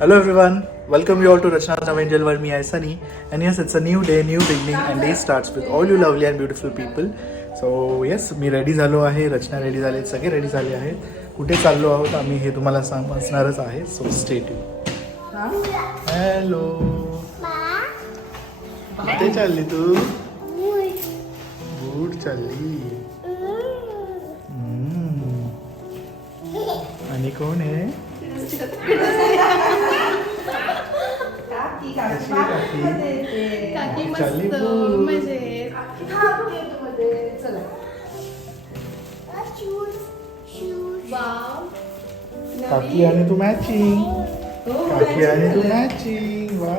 Hello everyone, welcome you all to Rachna's Love Angel World. Me, I Sunny, and yes, it's a new day, new beginning, and day starts with all you lovely and beautiful people. So yes, me ready झालो आहे, रचना ready झाली, सगळे ready झाले आहेत. कुठे चाललो आहोत आम्ही हे तुम्हाला समजणारच आहे. So stay tune. हॅलो, कुठे चालली तू? बूट चालली. आणि कोण आहे? काकी आणि तू मॅचिंग. काकी आणि तू मॅचिंग. वा.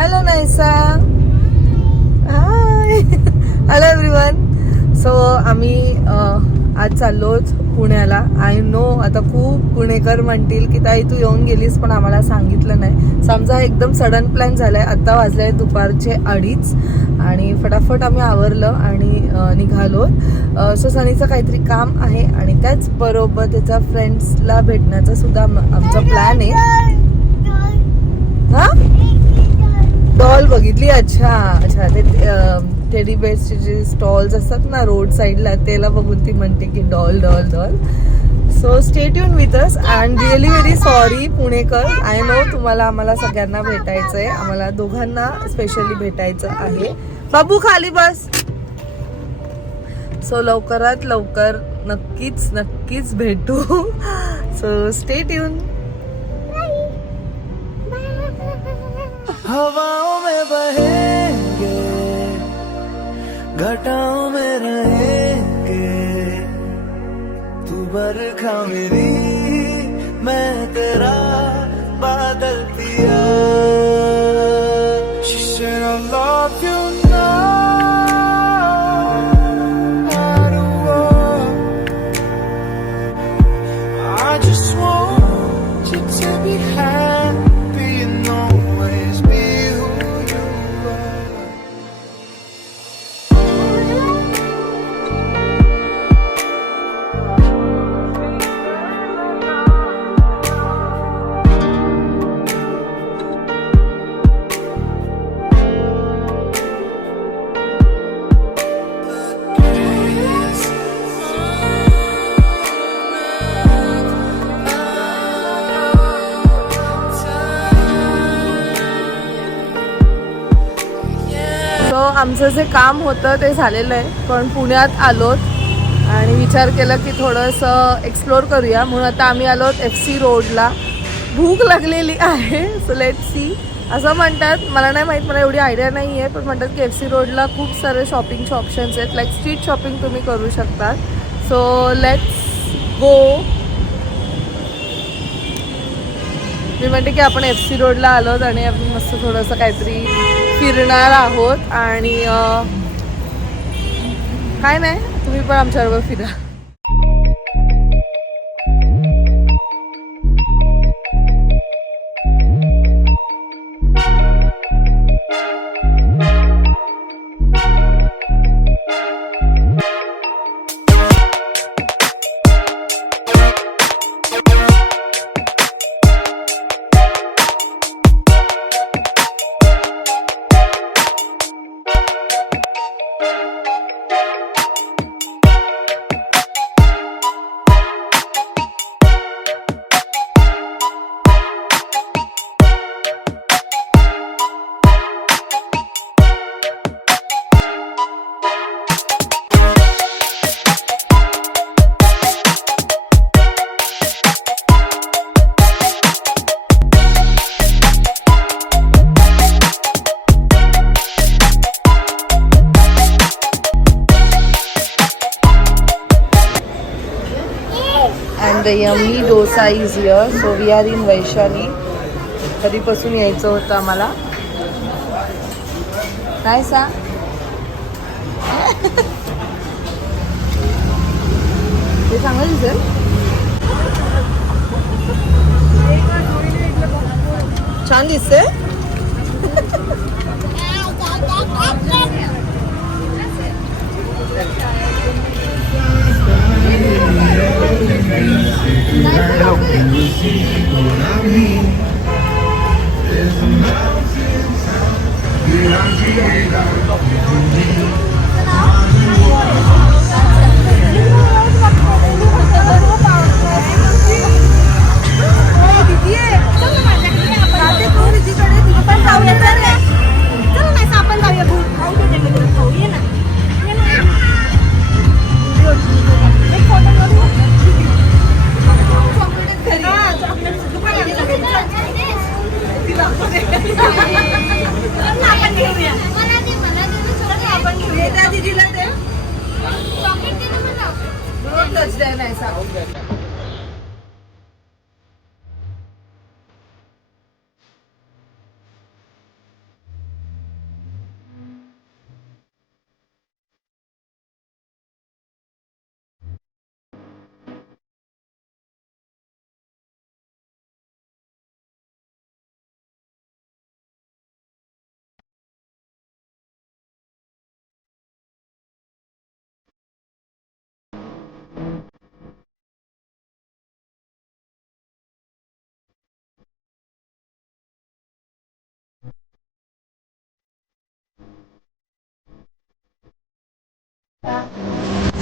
Hello Naysa. Hi. Hello everyone. So आम्ही आज चाललोच पुण्याला. आय नो आता खूप पुणेकर म्हणतील की ताई तू येऊन गेलीस पण आम्हाला सांगितलं नाही. सो आमचा एकदम सडन प्लॅन झालाय. आता वाजले दुपारचे 2:30 आणि फटाफट आम्ही आवरलं आणि निघालो. सो सनीचं काहीतरी काम आहे आणि त्याचबरोबर त्याच्या फ्रेंड्सला भेटण्याचा सुद्धा आमचा प्लॅन आहे. हा, डॉल बघितली. अच्छा ते टेडी बेअर्सचे जे स्टॉल्स असतात ना रोड साईडला त्याला बघून ती म्हणते की doll. So stay tune with us and really very sorry Punekar. I know तुम्हाला आम्हाला सगळ्यांना भेटायचं आहे. आम्हाला दोघांना स्पेशली भेटायचं आहे. बाबू खाली बस. सो लवकरात लवकर नक्कीच भेटू. So stay tune. हवाओं में बहेंगे, घटाओं में रहेंगे, तू बरखा मेरी, मैं तेरा बादल पिया. She said I love you now, I don't want. I just want you to be happy and always be who you are. आमचं जे काम होतं ते झालेलं आहे पण पुण्यात आलोत आणि विचार केला की थोडंसं एक्सप्लोर करूया म्हणून आता आम्ही आलोत FC रोडला. भूक लागलेली आहे. So let see. असं म्हणतात, मला नाही माहीत, मला एवढी आयडिया नाही आहे, पण म्हणतात की FC रोडला खूप सारे शॉपिंगचे ऑप्शन्स आहेत. लाईक स्ट्रीट शॉपिंग तुम्ही करू शकतात. So let's go. मी म्हणते की आपण FC रोडला आलोत आणि आपण मस्त थोडंसं काहीतरी फिरणार आहोत आणि काय नाही, तुम्ही पण आमच्याबरोबर फिरा. The yummy dosa is here. So we are in Vaishali. कधीपासून यायचं होतं आम्हाला. काय सा? ते चांगलं दिसेल. छान दिसते.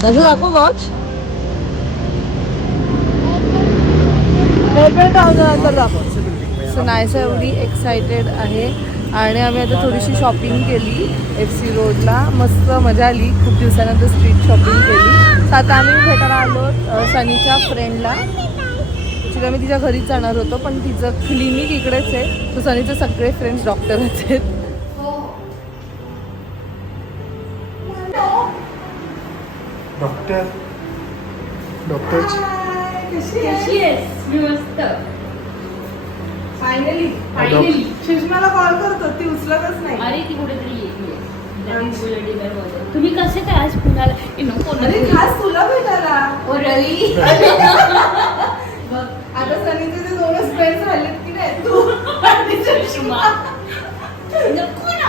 दाखव वॉच. सो नायसा एवढी एक्सायटेड आहे आणि आम्ही आता थोडीशी शॉपिंग केली FC रोडला. मस्त मजा आली. खूप दिवसानंतर स्ट्रीट शॉपिंग केली. तर आता आम्ही भेटायला आलो सनीच्या फ्रेंडला. तिला मी तिच्या घरीच जाणार होतो पण तिचं क्लिनिक इकडेच आहे. तर सनीचे सगळे फ्रेंड्स डॉक्टरच आहेत. डॉक्टर फायनली सुषमाला कॉल करतो ती उचलतच नाही. अरे ती कुठेतरी येते. तुम्ही कसे काय आज पुण्याला अरे खास तुला भेटायला. ओ रवी आता सनीचे ते दोनच फ्रेंड्स राहिलेत की नाही तू आणि सुषमा. नको ना.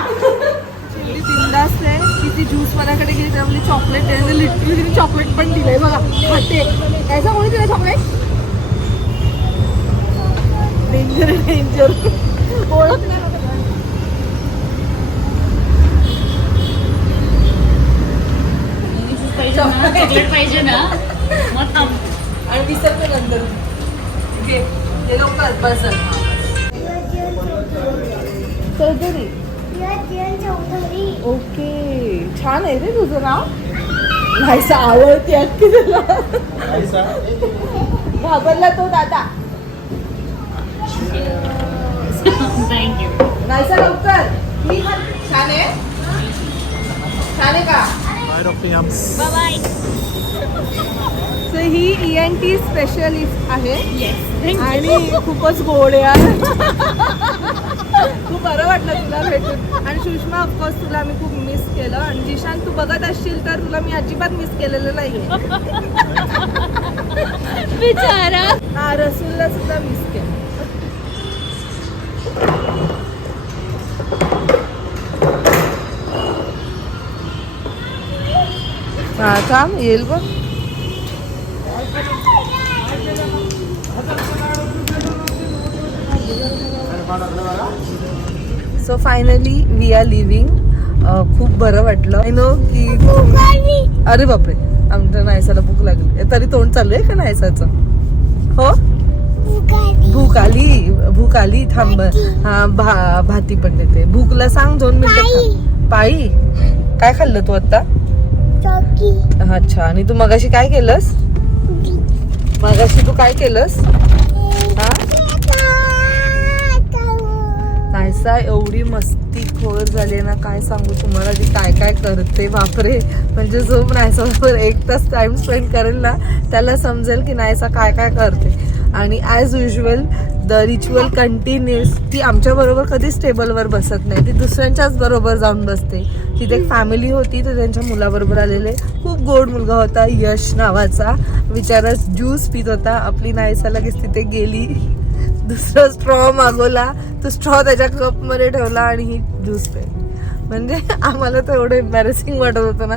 चिल्ली बिंदास आहे की ती ज्यूस माझ्याकडे गेली त्यामुळे चॉकलेट आहे. लिटरली तिने चॉकलेट पण दिलंय बघा. खाते ऐसा कोणी दिलं चॉकलेट. डेंजर डेंजर ओळख नाही. चॉकलेट पाहिजे ना मग थांब. आणि विसरतो नंतर. घे हे लवकर बसल. सर्जरी. ओके छान आहे रे तुझं नाव. नाहीसा आवडते अख्खी तुला. घाबरला तो दादा. थँक्यू. नाहीसा लवकर. छान आहे. छान आहे का. Bye bye. सो ही ENT स्पेशलिस्ट आहे येस. आणि खूपच गोड आहे. खूप बरं वाटलं तुला भेटून. आणि सुषमा ऑफकोर्स तुला मी खूप मिस केलं. आणि जिशान तू बघत असशील तर तुला मी अजिबात मिस केलेलं नाहीये. बिचारा. हा रसूलला सुद्धा मिस केलं. हा थांब येईल बघ. So finally we are leaving. खूप बरं वाटलं. आय नो की अरे बापरे आमच्या नायसाला भूक लागली. तरी तोंड चालू आहे का नायसाचं. हो भूक आली. थांब. हा भाती पण देते. भूकला सांग 2 मिनिटं. पायी काय खाल्लं तू आता. अच्छा. आणि तू मगाशी काय केलंस. मगाशी तू काय केलंस. हा नायसा एवढी मस्तीखोर झाली ना काय सांगू तुम्हाला. ती काय काय करते बापरे. म्हणजे जो नायसाबरोबर 1 तास टाइम स्पेंड करेल ना त्याला समजेल की नायसा काय काय करते. आणि as usual the ritual continuous. ती आमच्या बरोबर कधीच टेबलवर बसत नाही. ती दुसऱ्यांच्याच बरोबर जाऊन बसते. तिथे एक फॅमिली होती तर त्यांच्या मुलाबरोबर आलेले. खूप गोड मुलगा होता यश नावाचा. बिचारा ज्यूस पित होता. आपली नायसा लगेच तिथे गेली. दुसरा स्ट्रॉ मागवला. तो स्ट्रॉ त्याच्या कपमध्ये ठेवला आणि ही ज्यूस प्यायली. म्हणजे आम्हाला तर एवढं एम्बॅरेसिंग वाटत होतं ना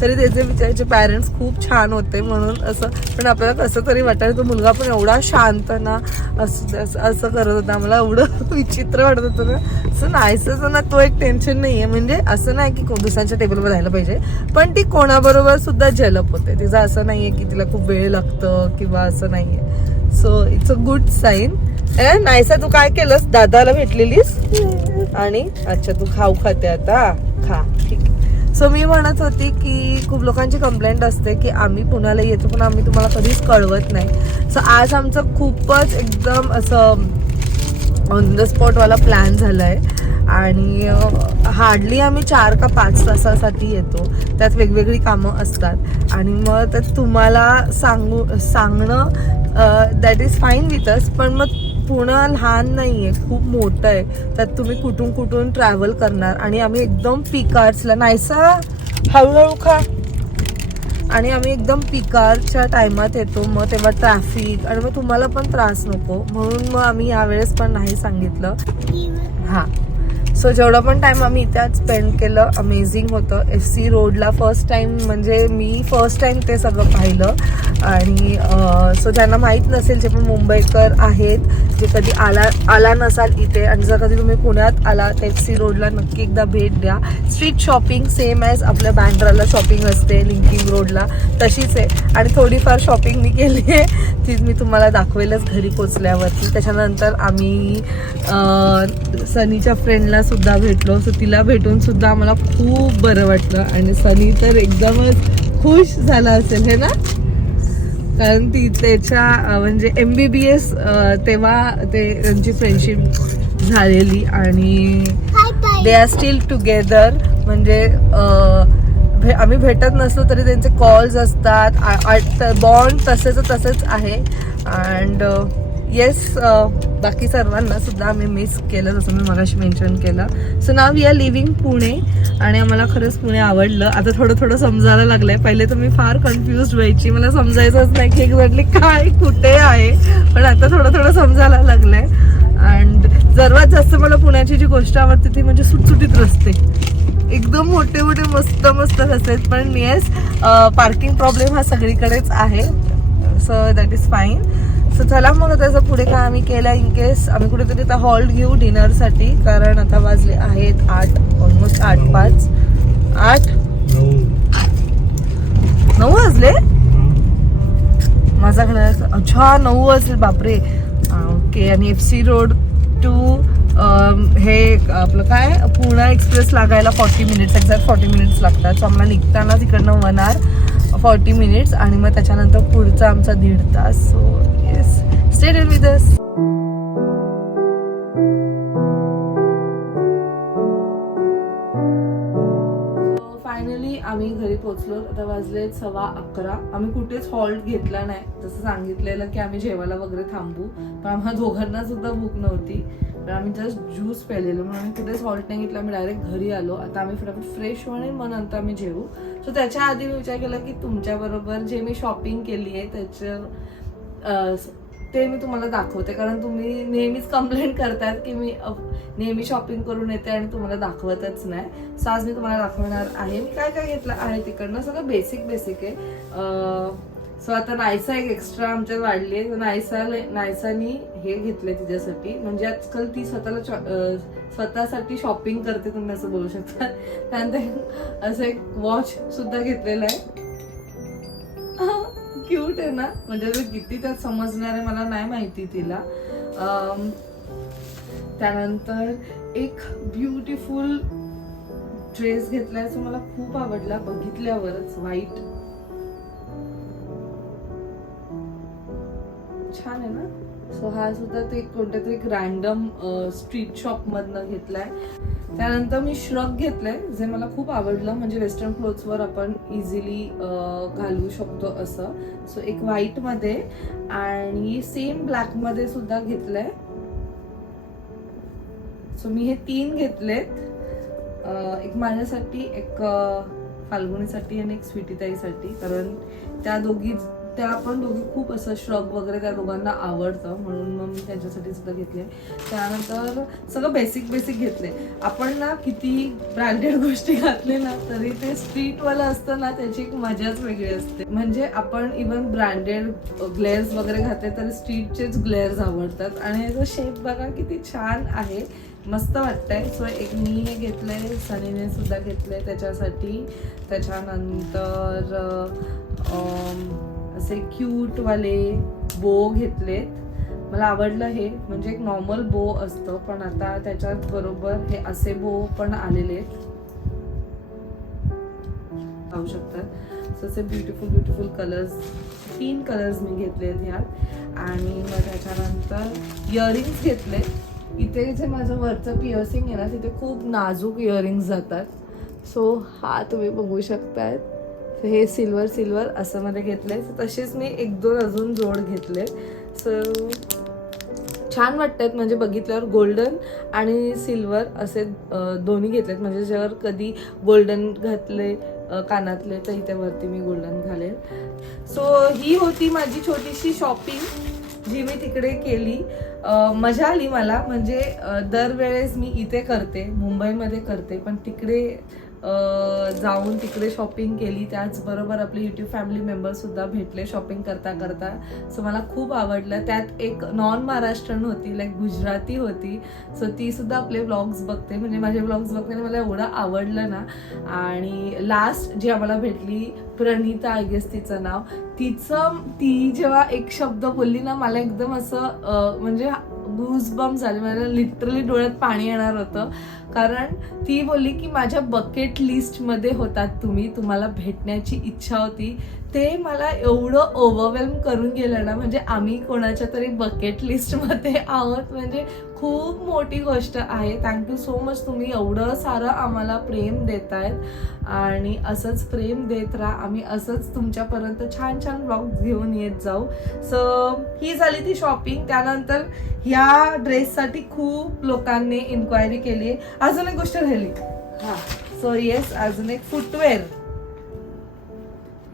तरी त्याचे बिचारचे पॅरेंट्स खूप छान होते म्हणून असं. पण आपल्याला कसं तरी वाटायचं तो मुलगा पण एवढा शांत ना, असं करत होता. आम्हाला एवढं विचित्र वाटत होतं ना. असं नाहीसं ना, तो एक टेन्शन नाही आहे. म्हणजे असं नाही की दुसऱ्यांच्या टेबलवर राहायला पाहिजे, पण ती कोणाबरोबर सुद्धा जलप होते. तिचं असं नाहीये की तिला खूप वेळ लागतं किंवा असं नाहीये. So it's a good sign. नाहीसा तू काय केलंस? दादाला भेटलेलीस आणि अच्छा तू खाऊ खाते आता, खा ठीक. सो मी म्हणत होती की खूप लोकांची कंप्लेंट असते की आम्ही पुण्याला येतो पण आम्ही तुम्हाला कधीच कळवत नाही. सो आज आमचं खूपच एकदम असं ऑन द स्पॉटवाला प्लॅन झाला आहे आणि हार्डली आम्ही 4 का 5 तासासाठी येतो. त्यात वेगवेगळी कामं असतात आणि मग त्यात तुम्हाला सांगणं that is fine with us. पण मग पुणे लहान नाही आहे, खूप मोठं आहे. त्यात तुम्ही कुठून कुठून ट्रॅव्हल करणार आणि आम्ही एकदम पिकार्सला नाहीसा हळूहळू खा आणि आम्ही एकदम पिकारच्या टायमात येतो. मग तेव्हा ट्रॅफिक आणि मग तुम्हाला पण त्रास नको म्हणून मग आम्ही यावेळेस पण नाही सांगितलं. हां, सो जेवढं पण टाइम आम्ही इथे आज स्पेंड केलं अमेझिंग होतं. FC रोडला फर्स्ट टाइम म्हणजे मी फर्स्ट टाइम ते सगळं पाहिलं आणि सो ज्यांना माहीत नसेल जे पण मुंबईकर आहेत जे कधी आला नसाल इथे आणि जर कधी तुम्ही पुण्यात आला तर FC रोडला नक्की एकदा भेट द्या. स्ट्रीट शॉपिंग सेम ॲज आपल्या बँड्राला शॉपिंग असते लिंकिंग रोडला तशीच आहे आणि थोडीफार शॉपिंग मी केली आहे तीच मी तुम्हाला दाखवेलच घरी पोचल्यावरती. त्याच्यानंतर आम्ही सनीच्या फ्रेंडला सुद्धा भेटलो. सो तिला भेटून सुद्धा आम्हाला खूप बरं वाटलं आणि सनी तर एकदमच खुश झाला असेल हे ना, कारण ती त्याच्या म्हणजे MBBS तेव्हा त्यांची फ्रेंडशिप झालेली आणि दे आर स्टील टुगेदर. म्हणजे आम्ही भेटत नसलो तरी त्यांचे कॉल्स असतात. बॉन्ड तसेच आहे अँड येस बाकी सर्वांना सुद्धा आम्ही मिस केलं जसं मी मगाशी मेन्शन केलं. So now we are leaving Pune आणि आम्हाला खरंच पुणे आवडलं. आता थोडं समजायला लागलंय. पहिले तर मी फार कन्फ्युज व्हायची, मला समजायचंच नाही की एक्झॅक्टली काय कुठे आहे, पण आता थोडं समजायला लागलंय. अँड सर्वात जास्त मला पुण्याची जी गोष्ट आवडते ती म्हणजे सुटसुटीत रस्ते, एकदम मोठे मस्त रस्ते आहेत. पण येस पार्किंग प्रॉब्लेम हा सगळीकडेच आहे. So that is fine. So चला मग त्याचं पुढे काय आम्ही केलं इन केस आम्ही कुठेतरी आता हॉल्ट घेऊ डिनरसाठी, कारण आता वाजले आहेत 8 ऑलमोस्ट 8:05 9 वाजले माझ्याकडे. अच्छा 9 वाजले बापरे. ओके. आणि FC रोड टू हे आपलं काय पुणे एक्सप्रेस लागायला 40 मिनिट्स एक्झॅक्ट 40 मिनिट्स लागतात. सो आम्हाला निघताना तिकडनं 1 hour 40 मिनिट्स आणि मग त्याच्यानंतर पुढचा आमचा 1.5 तास. So yes stay tuned with us. Finally आम्ही घरी पोहोचलो. आता वाजले 11:15. आम्ही कुठेच हॉल्ट घेतला नाही, जसं सांगितलेलं की आम्ही जेवायला वगैरे थांबू, पण आम्हाला दोघांना सुद्धा भूक नव्हती. तर आम्ही जस्ट ज्यूस प्यालेलो म्हणून आम्ही कुठेच हॉल्ट नाही घेतला. आम्ही डायरेक्ट घरी आलो. आता आम्ही फटाफट फ्रेश होणे मग नंतर आम्ही जेवू. सो त्याच्या आधी मी विचार केला की तुमच्याबरोबर जे मी शॉपिंग केली आहे त्याचं ते मी तुम्हाला दाखवते, कारण तुम्ही नेहमीच कंप्लेंट करतात की मी नेहमी शॉपिंग करून येते आणि तुम्हाला दाखवतच नाही. सो आज मी तुम्हाला दाखवणार आहे मी काय काय घेतलं आहे तिकडनं. सगळं बेसिक आहे. सो आता नायसा एक एक्स्ट्रा आमच्यात वाढली आहे. नायसानी हे घेतलंय तिच्यासाठी, म्हणजे आजकाल ती स्वतःसाठी शॉपिंग करते तुम्ही असं बोलू शकता. त्यानंतर असं एक वॉच सुद्धा घेतलेलं आहे. क्यूट आहे ना, म्हणजे किती त्यात समजणार आहे मला नाही माहिती तिला. त्यानंतर एक ब्युटिफुल ड्रेस घेतलाय जो मला खूप आवडला बघितल्यावरच. व्हाईट छान आहे ना. सो हा सुद्धा ते कोणत्या तरी रॅन्डम स्ट्रीट शॉप मधनं घेतलाय. त्यानंतर मी श्रग घेतलंय जे मला खूप आवडलं, म्हणजे वेस्टर्न क्लोथ्सवर आपण इझिली घालू शकतो असं. सो एक व्हाईट मध्ये आणि सेम ब्लॅक मध्ये सुद्धा घेतलंय. सो मी हे 3 घेतलेत, एक माझ्यासाठी, एक फाल्गुनीसाठी आणि एक स्वीटीताईसाठी, कारण त्या दोघी त्या पण दोघी खूप असं श्रग वगैरे त्या दोघांना आवडतं, म्हणून मग मी त्यांच्यासाठी सुद्धा घेतले. त्यानंतर सगळं बेसिक घेतले. आपण ना किती ब्रँडेड गोष्टी घातले ना तरी ते स्ट्रीटवालं असतं ना, त्याची एक मजाच वेगळी असते. म्हणजे आपण इवन ब्रँडेड ग्लेअर्स वगैरे घातले तरी स्ट्रीटचेच ग्लेअर्स आवडतात. आणि याचा शेप बघा किती छान आहे, मस्त वाटतंय. सो एक मी हे घेतलंय, सनीने सुद्धा घेतलंय त्याच्यासाठी. त्याच्यानंतर असे क्यूटवाले बो घेतलेत. मला आवडलं हे, म्हणजे एक नॉर्मल बो असतं पण आता त्याच्यात बरोबर हे असे बो पण आलेले आहेत, पाहू शकतात. सो असे ब्युटिफुल कलर्स, 3 कलर्स मी घेतले आहेत ह्यात. आणि मग त्याच्यानंतर इयरिंग्स घेतले. इथे जे माझं वरचं पिअर्सिंग आहे ना तिथे खूप नाजूक इयरिंग्स जातात. सो हा तुम्ही बघू शकताय. हे सिल्वर असं मध्ये घेतलंय. तसेच मी 1-2 अजून जोड घेतले. सो छान वाटतात, म्हणजे बघितल्यावर गोल्डन आणि सिल्वर असे दोन्ही घेतलेत. म्हणजे जर कधी गोल्डन घातले कानातले तर इथे वरती मी गोल्डन घालेल. सो ही होती माझी छोटीशी शॉपिंग जी मी तिकडे केली. मजा आली मला, म्हणजे दरवेळेस मी इथे करते, मुंबईमध्ये करते, पण तिकडे जाऊन तिकडे शॉपिंग केली. त्याचबरोबर आपले यूट्यूब फॅमिली मेंबर सुद्धा भेटले शॉपिंग करता. सो मला खूप आवडलं. त्यात एक नॉन महाराष्ट्रीयन होती, लाईक गुजराती होती. सो ती सुद्धा आपले व्लॉग्स बघते, म्हणजे माझे व्लॉग्स बघते आणि मला एवढं आवडलं ना. आणि लास्ट जी आम्हाला भेटली प्रणिता, आय गेस तिचं नाव, ती जेव्हा एक शब्द बोलली ना मला एकदम असं म्हणजे गूजबम्स झाले. मला लिटरली डोळ्यात पाणी येणार होतं, कारण ती बोलली की माझ्या बकेट लिस्टमध्ये होतात तुम्हाला भेटण्याची इच्छा होती. ते मला एवढं ओव्हरवेल्म करून गेलं ना, म्हणजे आम्ही कोणाच्या तरी बकेट लिस्टमध्ये आहोत, म्हणजे खूप मोठी गोष्ट आहे. थँक्यू सो मच, तुम्ही एवढं सारं आम्हाला प्रेम देतायत आणि असंच प्रेम देत राहा. आम्ही असंच तुमच्यापर्यंत छान ब्लॉग घेऊन येत जाऊ. सो ही झाली ती शॉपिंग. त्यानंतर ह्या ड्रेससाठी खूप लोकांनी इन्क्वायरी केली. अजून एक गोष्ट राहिली. सो येस, अजून एक फुटवेअर.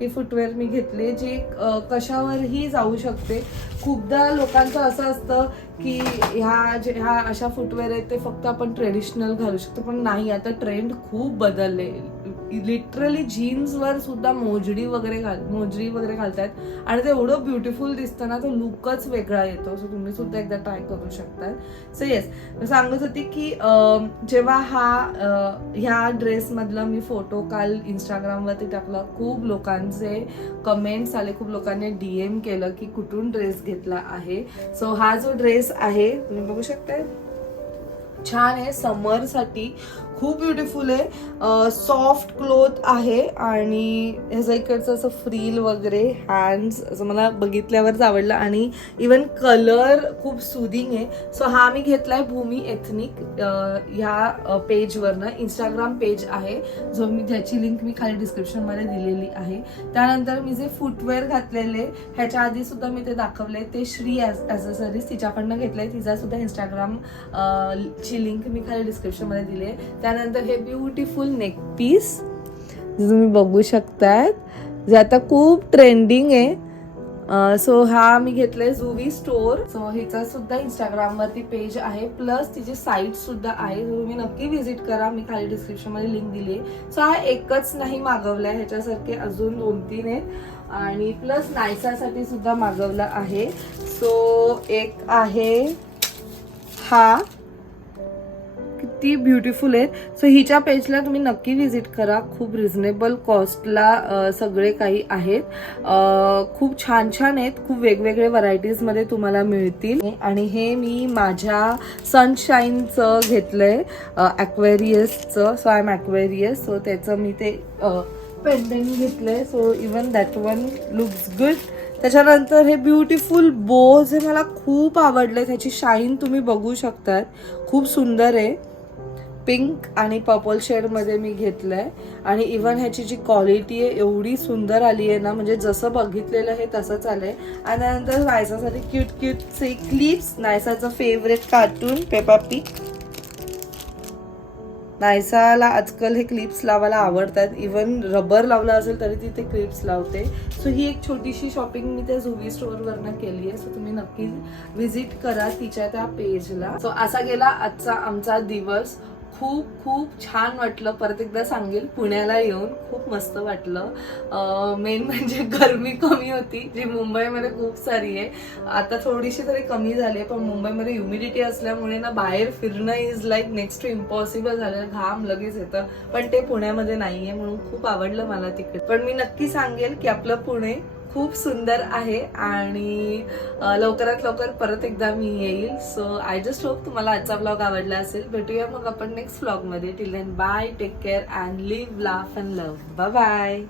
हे फुटवेअर मी घेतले, जे कशावरही जाऊ शकते. खूपदा लोकांचं असं असतं की ह्या अशा फुटवेअर आहेत ते फक्त आपण ट्रेडिशनल घालू शकतो, पण नाही, आता ट्रेंड खूप बदलले. लिटरली जीन्सवर सुद्धा मोजडी वगैरे घालतात आणि ते एवढं ब्युटिफुल दिसतं ना, तो लुकच वेगळा येतो. सो तुम्ही सुद्धा एकदा ट्राय करू शकता. सो येस, सांगत होती की जेव्हा ह्या ड्रेसमधला मी फोटो काल इंस्टाग्रामवरती टाकला, खूप लोकांचे कमेंट्स आले, खूप लोकांनी DM केलं की कुठून ड्रेस घेतला आहे. सो हा जो ड्रेस आहे तुम्ही बघू शकताय, छान आहे, समर साठी खूप ब्युटिफुल आहे. सॉफ्ट क्लोथ आहे आणि ह्याचा इकडचं असं फ्रील वगैरे, हँड्स असं मला बघितल्यावरच आवडलं. आणि इवन कलर खूप सुदिंग आहे. सो हा मी घेतलाय भूमी एथनिक ह्या पेजवरनं, इंस्टाग्राम पेज आहे, ज्याची लिंक मी खाली डिस्क्रिप्शनमध्ये दिलेली आहे. त्यानंतर मी जे फुटवेअर घातलेले ह्याच्या आधी सुद्धा मी ते दाखवले, ते श्री ॲक्सेसरीज तिच्याकडनं घेतलंय. तिचा सुद्धा इंस्टाग्राम ची लिंक मी खाली डिस्क्रिप्शनमध्ये दिली आहे. त्यानंतर हे ब्युटिफुल नेक पीस जे तुम्ही बघू शकतायत, जे आता खूप ट्रेंडिंग आहे. सो हा मी घेतलाय जुवी स्टोर. सो हिचा सुद्धा इंस्टाग्रामवरती पेज आहे, प्लस तिची साईट सुद्धा आहे. तुम्ही नक्की व्हिजिट करा, मी खाली डिस्क्रिप्शनमध्ये लिंक दिली आहे. सो हा एकच नाही मागवलाय, ह्याच्यासारखे अजून 2-3 आहेत आणि प्लस नायसासाठी सुद्धा मागवला आहे. सो एक आहे हा, किती ब्युटिफुल आहेत. सो हिच्या पेजला तुम्ही नक्की व्हिजिट करा, खूप रिझनेबल कॉस्टला सगळे काही आहेत. खूप छान आहेत, खूप वेगवेगळे व्हरायटीजमध्ये तुम्हाला मिळतील. आणि हे मी माझ्या सनशाईनचं घेतलंय, ॲक्वेरियसचं. सो आय एम ॲक्वेरियस, सो त्याचं मी ते पेंडंट घेतलंय. So even that one looks good. त्याच्यानंतर हे ब्युटिफुल बो जे मला खूप आवडले, त्याची शाईन तुम्ही बघू शकतात, खूप सुंदर आहे. पिंक आणि पर्पल शेडमध्ये मी घेतलंय आणि इवन ह्याची जी क्वालिटी आहे एवढी सुंदर आली आहे ना, म्हणजे जसं बघितलेलं आहे तसंच आलंय. आणि त्यानंतर नायसासाठी क्यूटचे क्लिप्स, नायसाचं फेवरेट कार्टून पेपा पिग. नायसाला आजकाल हे क्लिप्स लावायला आवडतात. इवन रबर लावला असेल तरी ती ते क्लिप्स लावते. सो ही एक छोटीशी शॉपिंग मी त्या झुवी स्टोअरवरनं केली आहे. सो तुम्ही नक्की व्हिजिट करा तिच्या त्या पेजला. सो असा गेला आजचा आमचा दिवस. खूप खूप छान वाटलं. परत एकदा सांगेल, पुण्याला येऊन खूप मस्त वाटलं. मेन म्हणजे गरमी कमी होती जी मुंबईमध्ये खूप सारी आहे. आता थोडीशी तरी कमी झाली आहे, पण मुंबईमध्ये ह्युमिडिटी असल्यामुळे ना बाहेर फिरणं is like next to impossible झालं. घाम लगेच येतं, पण ते पुण्यामध्ये नाहीये म्हणून खूप आवडलं मला तिकडे. पण मी नक्की सांगेल की आपलं पुणे खूप सुंदर आहे आणि लवकरात लवकर परत एकदा मी येईल. सो आय जस्ट होप तुम्हाला आजचा ब्लॉग आवडला असेल. भेटूया मग आपण नेक्स्ट ब्लॉगमध्ये. Till then bye, take care and live, laugh and love. Bye bye.